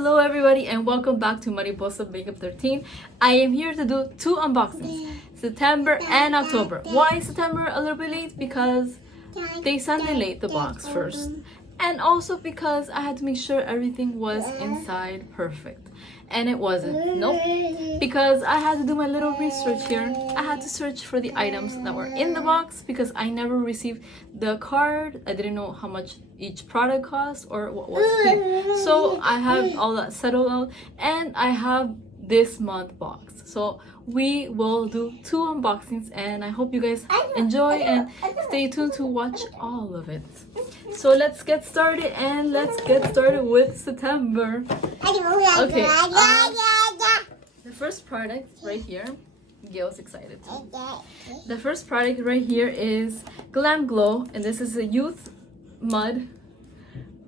Hello everybody and welcome back to Mariposa Makeup 13. I am here to do two unboxings, September and October. Why September a little bit late? Because they sent me late the box first. And also because I had to make sure everything was inside perfect. And it wasn't. Nope. Because I had to do my little research here. I had to search for the items that were in the box because I never received the card. I didn't know how much each product cost or what was the. So I have all that settled out and I have this month box. So we will do two unboxings and I hope you guys enjoy and stay tuned to watch all of it. So let's get started and let's get started with September. Okay, the first product right here, Gail's excited too. The first product right here is Glam Glow and this is a youth mud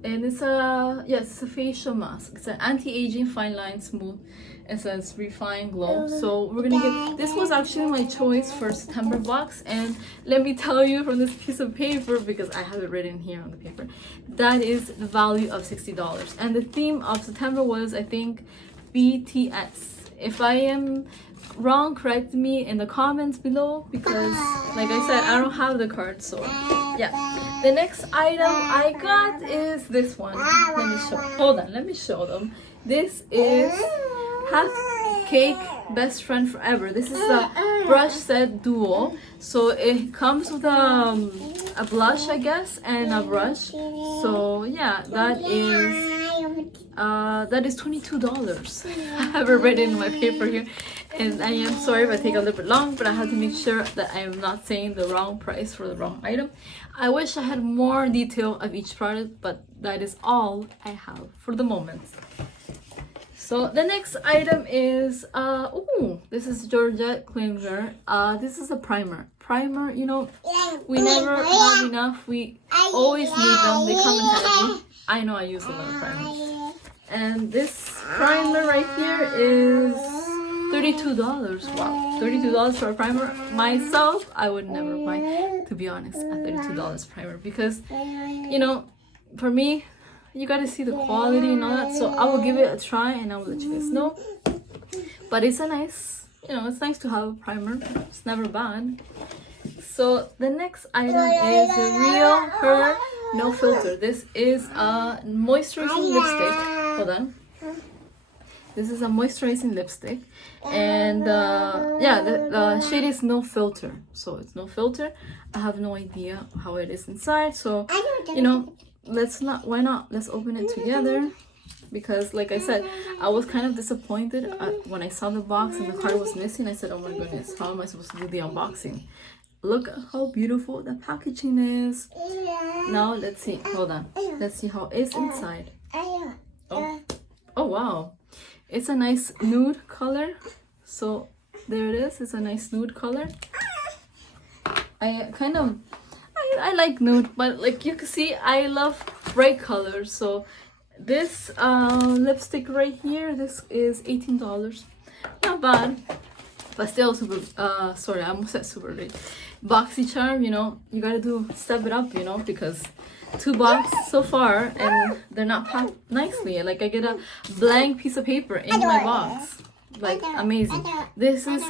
and it's a facial mask. It's an anti-aging fine line smooth. It says Refine Glow. So we're gonna get, this was actually my choice for September box, and let me tell you from this piece of paper, because I have it written here on the paper, that is the value of $60. And the theme of September was, I think, BTS. If I am wrong, correct me in the comments below, because like I said, I don't have the card. So yeah, the next item I got is this one. Let me show, hold on, let me show them. This is Half Cake Best Friend Forever. This is the brush set duo. So it comes with a blush, I guess, and a brush. So yeah, that is $22. I have it written in my paper here, and I am sorry if I take a little bit long, but I have to make sure that I am not saying the wrong price for the wrong item. I wish I had more detail of each product, but that is all I have for the moment. So the next item is this is Georgette Cleanser. This is a primer. Primer, you know, we never have enough. We always need them. They come in handy. I know I use a lot of primers. And this primer right here is $32. Wow, $32 for a primer. Myself, I would never buy, to be honest, a $32 primer because, you know, for me, you gotta see the quality and all that. So I will give it a try and I will let you guys know. But it's a nice, you know, it's nice to have a primer. It's never bad. So the next item is the Real Her No Filter. This is a moisturizing lipstick. Hold on. This is a moisturizing lipstick, and yeah, the shade is No Filter. So it's no filter. I have no idea how it is inside. So you know, let's open it together, because like I said, I was kind of disappointed when I saw the box and the card was missing. I said, oh my goodness, how am I supposed to do the unboxing? Look at how beautiful the packaging is. Now let's see, hold on, let's see how it's inside. Oh wow, it's a nice nude color. So there it is, it's a nice nude color. I like nude, but like you can see, I love bright colors. So this lipstick right here, this is $18. Not bad, but still super, sorry, I almost said super rich. BoxyCharm, you know, you gotta step it up, you know, because 2 boxes so far and they're not packed nicely. Like I get a blank piece of paper in my box. Like amazing. This is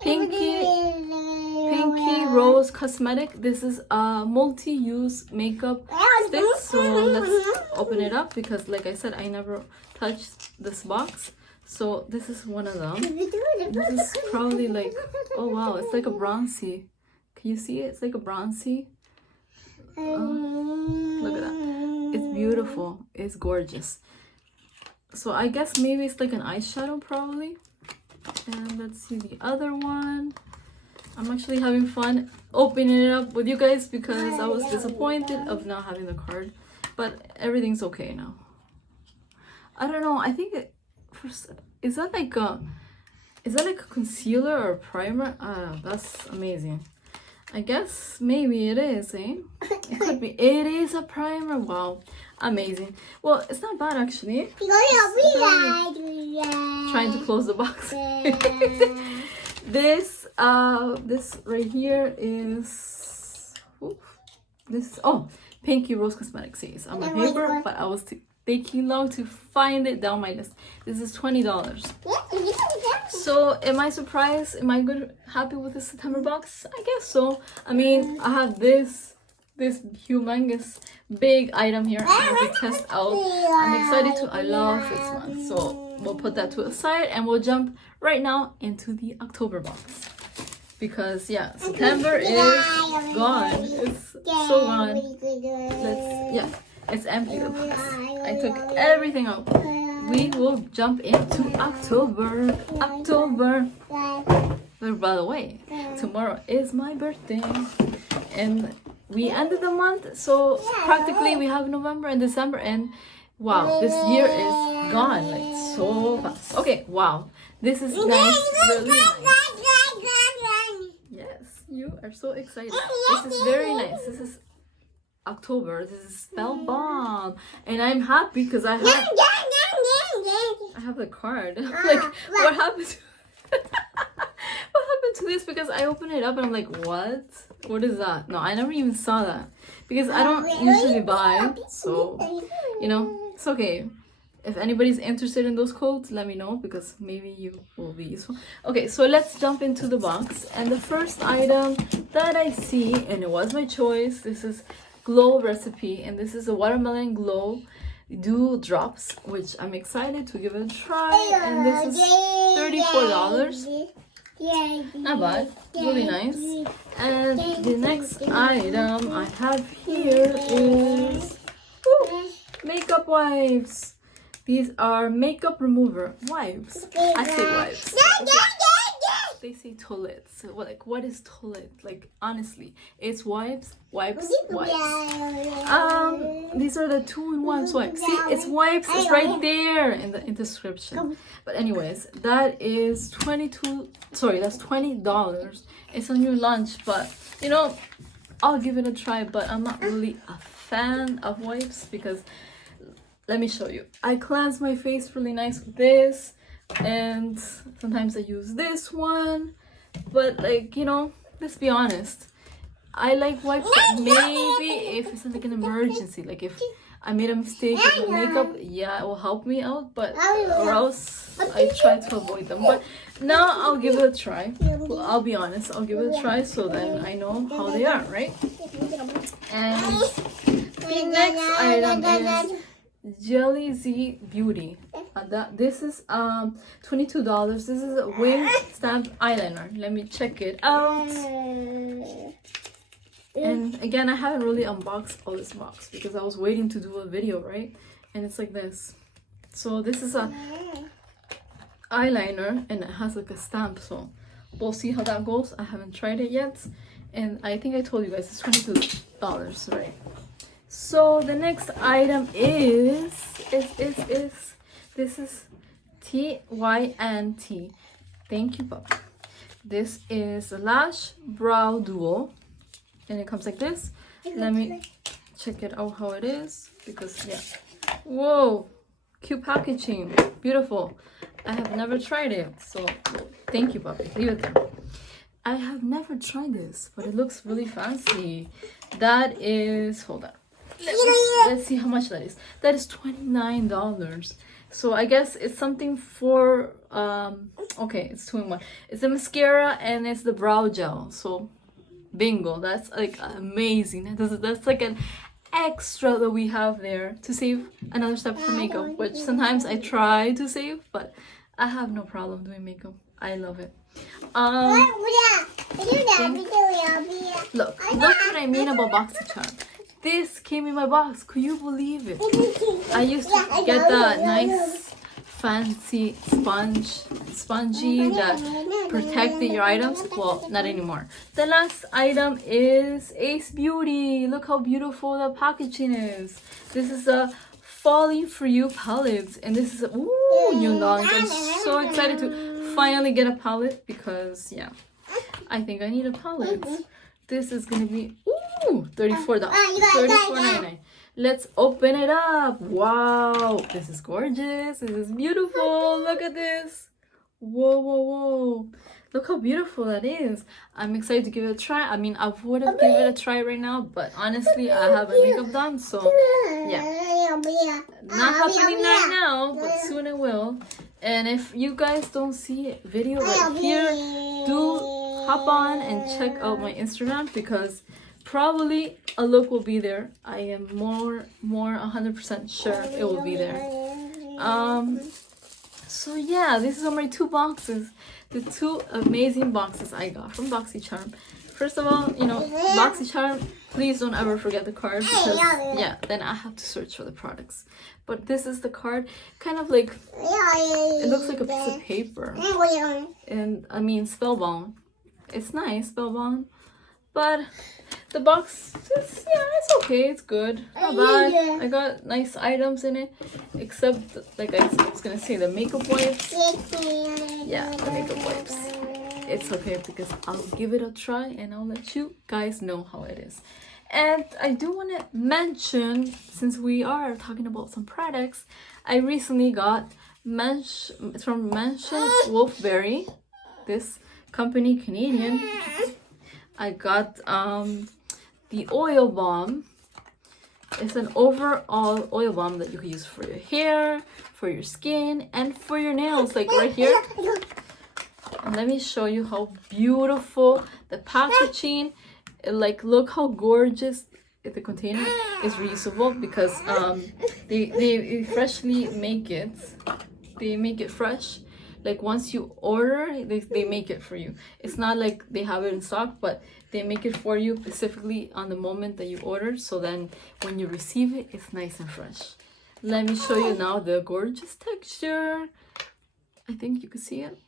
Pinky Rose Cosmetic. This is a multi-use makeup stick. So let's open it up, because like I said, I never touched this box. So this is one of them. This is probably like, oh wow, it's like a bronzy. Can you see it? It's like a bronzy. Look at that. It's beautiful. It's gorgeous. So I guess maybe it's like an eyeshadow probably. And let's see the other one. I'm actually having fun opening it up with you guys because I was disappointed of not having the card, but everything's okay now. I don't know, I think is that like a concealer or a primer? That's amazing. I guess maybe it is, eh? It could be. It is a primer. Wow, amazing. Well, it's not bad actually. Trying to close the box. This right here is this. Oh, Pinky Rose Cosmetics. See, it's on my paper, but I was taking long to find it down my list. This is $20. So am I surprised? Am I happy with the September box? I guess so. I mean, I have this humongous big item here I have to test out. I'm excited to. I love this one. So we'll put that to the side and we'll jump right now into the October box. Because yeah, September is gone. It's so gone. It's empty, the box. I took everything out. We will jump into October. But by the way, tomorrow is my birthday. And we ended the month, so practically we have November and December, and wow, this year is gone, like so fast. Okay, wow. This is nice, really nice. Yes, you are so excited. This is very nice. This is October. This is Spellbound, and I'm happy because I have the card. Like, what happened to what happened to this? Because I opened it up and I'm like, what is that? No, I never even saw that because I don't usually buy, so you know, it's okay. If anybody's interested in those codes, let me know because maybe you will be useful. Okay, so let's jump into the box. And the first item that I see, and it was my choice, this is Glow Recipe, and this is a Watermelon Glow Dew Drops, which I'm excited to give it a try. And this is $34. Not bad, really nice. And the next item I have here is makeup wipes. These are makeup remover wipes. I say wipes. They say toilets. So, like, what is toilet? Like, honestly, it's wipes. These are the 2-in-1 wipes. See, it's wipes. It's right there in the description. But anyways, that is that's $20. It's on your lunch, but you know, I'll give it a try. But I'm not really a fan of wipes because. Let me show you. I cleanse my face really nice with this, and sometimes I use this one, but like, you know, let's be honest. I like wipes, but maybe if it's like an emergency, like if I made a mistake with makeup, yeah, it will help me out, but or else I try to avoid them. But now I'll give it a try. Well, I'll be honest, I'll give it a try so then I know how they are, right? And the next item is Jelly Z Beauty. This is $22. This is a wing stamp eyeliner. Let me check it out. And again, I haven't really unboxed all this box because I was waiting to do a video, right? And it's like this. So this is a eyeliner and it has like a stamp. So we'll see how that goes. I haven't tried it yet. And I think I told you guys it's $22, right? So the next item is this is TYNT. Thank you, Papa. This is Lash Brow Duo, and it comes like this. Let me check it out how it is because yeah. Whoa, cute packaging, beautiful. I have never tried it, so thank you, Papa. Leave it there. I have never tried this, but it looks really fancy. That is, hold on. Let's see how much that is. That is $29. So I guess it's something for okay, it's 2-in-1. It's a mascara and it's the brow gel. So bingo, that's like amazing. That's like an extra that we have there to save another step for makeup, which sometimes I try to save, but I have no problem doing makeup. I love it. Look what I mean about boxycharm. This came in my box. Could you believe it? I used to get that nice fancy spongy that protected your items. Well, not anymore. The last item is Ace Beauty. Look how beautiful the packaging is. This is a Falling For You palette, and this is a new launch. I'm so excited to finally get a palette because yeah, I think I need a palette. This is gonna be $34. $34.99. Let's open it up. Wow, this is gorgeous. This is beautiful. Look at this. Whoa. Look how beautiful that is. I'm excited to give it a try. I mean, I would have given it a try right now, but honestly, I have my makeup done, so yeah. Not happening right now, but soon it will. And if you guys don't see a video right here, do hop on and check out my Instagram because probably a look will be there. I am more 100% sure it will be there. So yeah, these are my 2 boxes. The 2 amazing boxes I got from BoxyCharm. First of all, you know, BoxyCharm, please don't ever forget the card because, yeah, then I have to search for the products. But this is the card, kind of like, it looks like a piece of paper. And, I mean, Spellbound. It's nice, Spellbound. But the box is, yeah, it's okay, it's good. Not bad. I got nice items in it, except, like I was gonna say, the makeup wipes. Yeah, the makeup wipes. It's okay because I'll give it a try and I'll let you guys know how it is. And I do want to mention, since we are talking about some products, I recently got it's from Mansion Wolfberry, this company, Canadian. I got the oil balm. It's an overall oil balm that you can use for your hair, for your skin, and for your nails, like right here. And let me show you how beautiful the packaging. Like, look how gorgeous the container is reusable because they freshly make it. They make it fresh. Like, once you order, they make it for you. It's not like they have it in stock, but they make it for you specifically on the moment that you order. So then when you receive it, it's nice and fresh. Let me show you now the gorgeous texture. I think you can see it.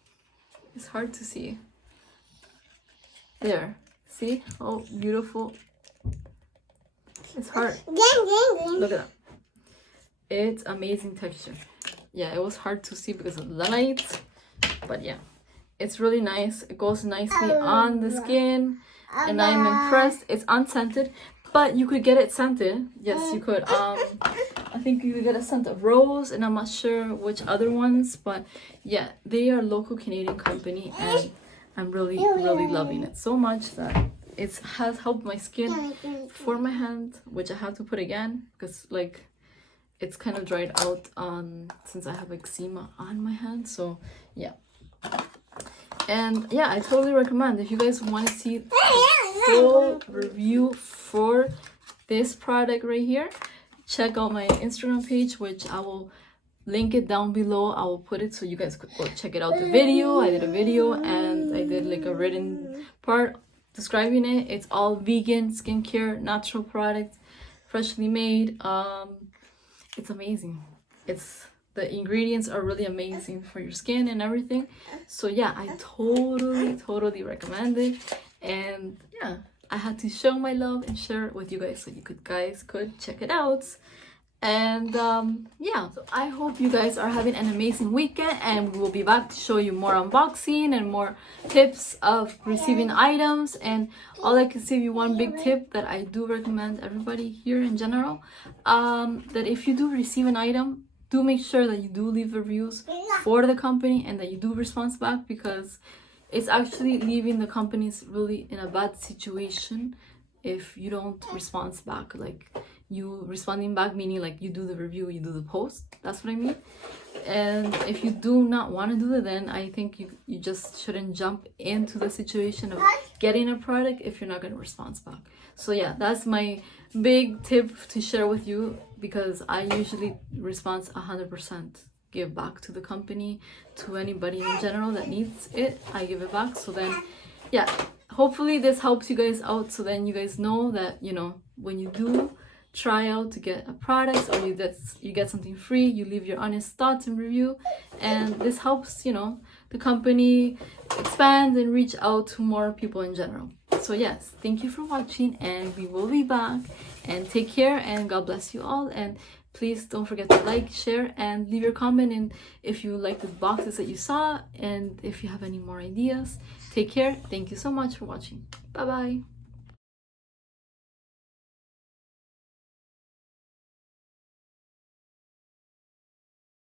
It's hard to see. There. See how beautiful? It's hard. Look at that. It's amazing texture. Yeah, it was hard to see because of the light. But yeah, it's really nice. It goes nicely on the skin. And I'm impressed. It's unscented. But you could get it scented. Yes, you could. I think you could get a scent of rose, and I'm not sure which other ones. But yeah, they are a local Canadian company, and I'm really loving it so much that it has helped my skin for my hand, which I have to put again because like it's kind of dried out since I have eczema on my hand. So yeah. And yeah, I totally recommend if you guys want to see full review for this product right here, check out my Instagram page, which I will link it down below. I will put it so you guys could go check it out. The video, I did a video and I did like a written part describing it. It's all vegan skincare, natural products, freshly made. It's amazing. The ingredients are really amazing for your skin and everything. So yeah, I totally recommend it. And yeah, I had to show my love and share it with you guys so you guys could check it out. And yeah, so I hope you guys are having an amazing weekend, and we will be back to show you more unboxing and more tips of receiving items. And all I can say, you one big tip that I do recommend everybody here in general, that if you do receive an item, do make sure that you do leave reviews for the company and that you do respond back, because it's actually leaving the companies really in a bad situation if you don't respond back. Like, you responding back meaning like you do the review, you do the post, that's what I mean. And if you do not want to do it, then I think you just shouldn't jump into the situation of getting a product if you're not going to respond back. So yeah, that's my big tip to share with you, because I usually respond 100%, give back to the company, to anybody in general that needs it, I give it back. So then yeah, hopefully this helps you guys out, so then you guys know that, you know, when you do try out to get a product or you get something free, you leave your honest thoughts and review, and this helps, you know, the company expand and reach out to more people in general. So yes, thank you for watching, and we will be back, and take care, and God bless you all. And please don't forget to like, share, and leave your comment, and if you like the boxes that you saw, and if you have any more ideas. Take care. Thank you so much for watching. Bye bye.